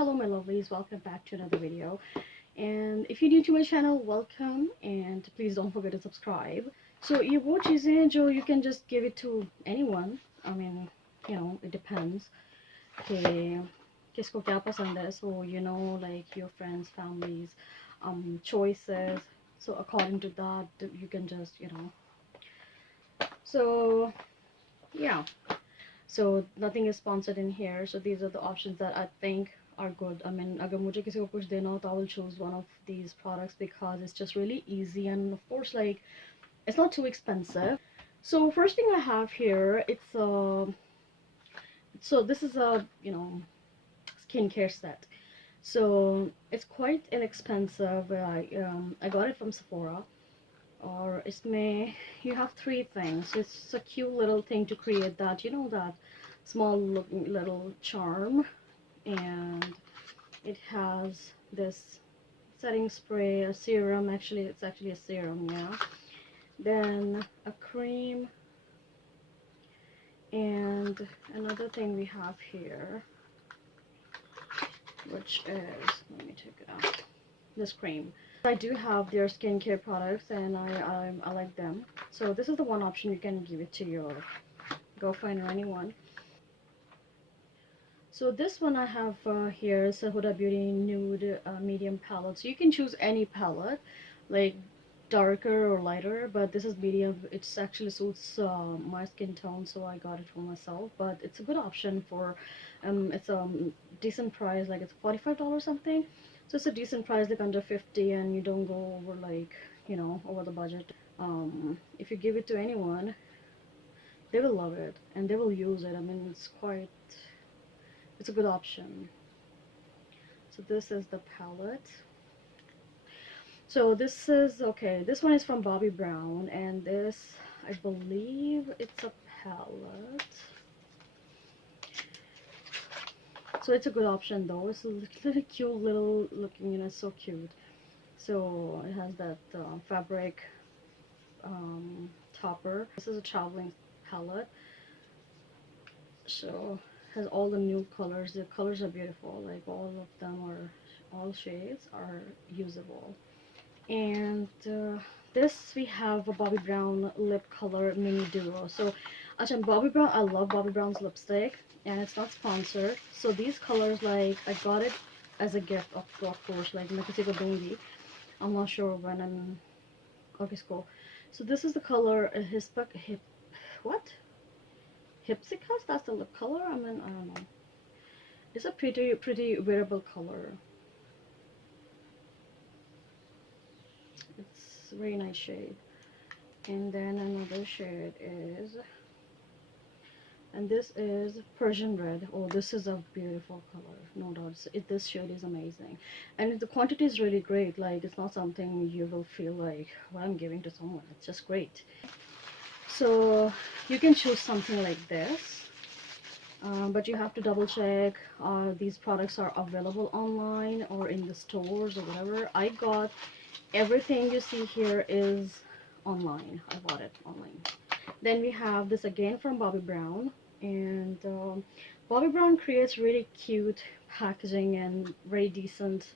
hello my lovelies, welcome back to another video. And if you're new to my channel, welcome, and please don't forget to subscribe. So ये वो चीज़ें हैं जो you can just give it to anyone. I mean, it depends कि किसको क्या पसंद है. So like your friends, families, choices. So according to that you can just so yeah. So nothing is sponsored in here. So these are the options that I think are good. I mean, अगर मुझे किसी को कुछ देना हो तो I will choose one of these products because it's just really easy, and of course like it's not too expensive. So first thing I have here, it's so this is a skincare set. So it's quite inexpensive. I got it from Sephora. Or इसमें you have three things. It's a cute little thing to create that that small little charm, and it has this setting spray, a serum. Actually, it's actually a serum, yeah. Then a cream, and another thing we have here, which is, let me take it out, this cream. I do have their skincare products, and I like them. So this is the one option you can give it to your girlfriend or anyone. So this one I have here is a Huda Beauty Nude Medium palette. So you can choose any palette, like darker or lighter, but this is medium. It's actually suits my skin tone, so I got it for myself. But it's a good option for, it's a decent price, like it's $45 something. So it's a decent price, like under 50, and you don't go over like over the budget. If you give it to anyone, they will love it and they will use it. I mean, it's a good option. So this is the palette. So this is, okay, this one is from Bobbi Brown, and this, I believe it's a palette. So it's a good option though. It's a little cute little looking, it's so cute. So it has that fabric topper. This is a traveling palette. So has all the new colors. The colors are beautiful, like all of them are, all shades are usable. And this we have a Bobbi Brown lip color mini duo. So actually Bobbi Brown, I love Bobbi Brown's lipstick, and it's not sponsored. So these colors, like I got it as a gift, of course, like मैं किसी को दूंगी. I'm not sure when I'm, okay, school. So this is the color what? Hypsicus, that's the lip color. I mean, I don't know. It's a pretty wearable color. It's a very nice shade. And then another shade is, and this is Persian red. Oh, this is a beautiful color, no doubt. This shade is amazing, and the quantity is really great. Like, it's not something you will feel like, what I'm giving to someone. It's just great. So you can choose something like this, but you have to double check these products are available online or in the stores or whatever. I got everything you see here is online. I bought it online. Then we have this again from Bobbi Brown, and Bobbi Brown creates really cute packaging and very decent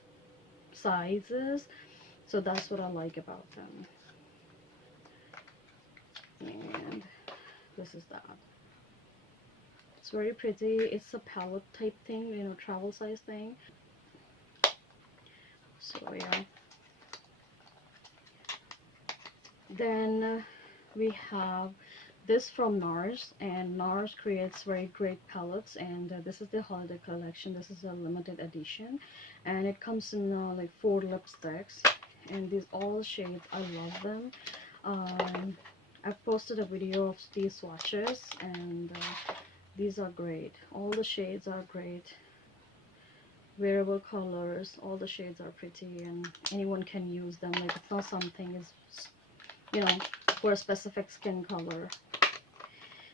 sizes, so that's what I like about them. And this is that. It's very pretty. It's a palette type thing, travel size thing. So yeah. Then we have this from NARS, and NARS creates very great palettes, and this is the holiday collection. This is a limited edition, and it comes in like 4 lipsticks, and these all shades, I love them. I've posted a video of these swatches, and these are great. All the shades are great, wearable colors, all the shades are pretty, and anyone can use them. Like, it's not something is for a specific skin color.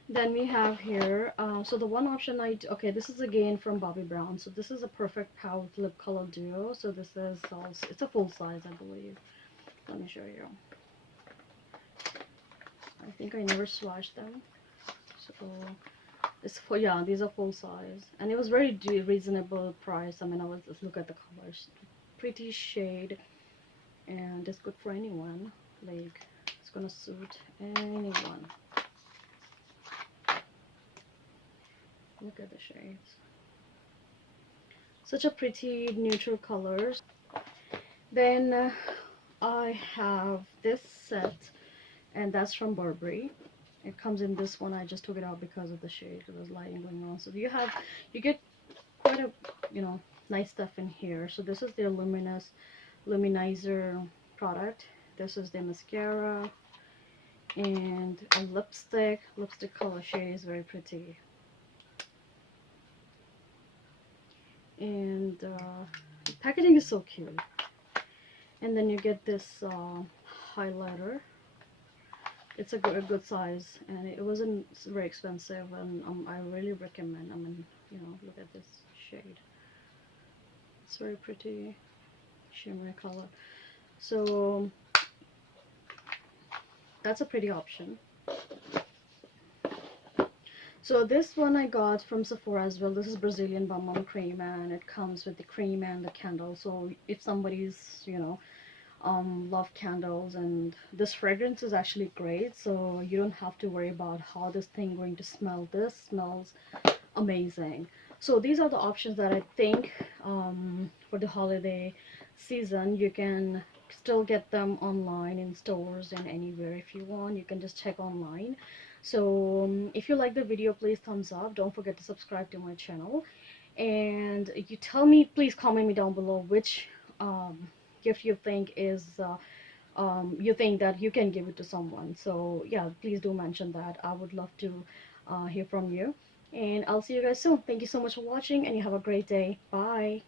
Then we have here, so the one option okay, this is again from Bobbi Brown. So this is a perfect palette lip color duo. So this is also, it's a full size, I believe. Let me show you. I think I never swatched them. So It's for, yeah, these are full size, and it was very reasonable price. I mean, I was just look at the colors, pretty shade, and it's good for anyone. Like, it's gonna suit anyone. Look at the shades. Such a pretty neutral colors. Then I have this set, and that's from Burberry. It comes in this one. I just took it out because of the shade. There was lighting going on. So you get quite a, you know, nice stuff in here. So this is their luminizer product. This is the mascara and a lipstick. Lipstick color shade is very pretty. And packaging is so cute. And then you get this highlighter. It's a good size, and it wasn't very expensive, and I really recommend. I mean, you know, look at this shade. It's very pretty shimmery color. So that's a pretty option. So this one I got from Sephora as well. This is Brazilian Bum Bum Cream, and it comes with the cream and the candle. So if somebody's, you know, love candles, and this fragrance is actually great, so you don't have to worry about how this thing going to smell. This smells amazing. So these are the options that I think for the holiday season. You can still get them online in stores and anywhere. If you want, you can just check online. So if you like the video, please thumbs up. Don't forget to subscribe to my channel, and you tell me, please comment me down below which gift you think is you think that you can give it to someone. So yeah, please do mention that. I would love to hear from you, and I'll see you guys soon. Thank you so much for watching, and you have a great day. Bye.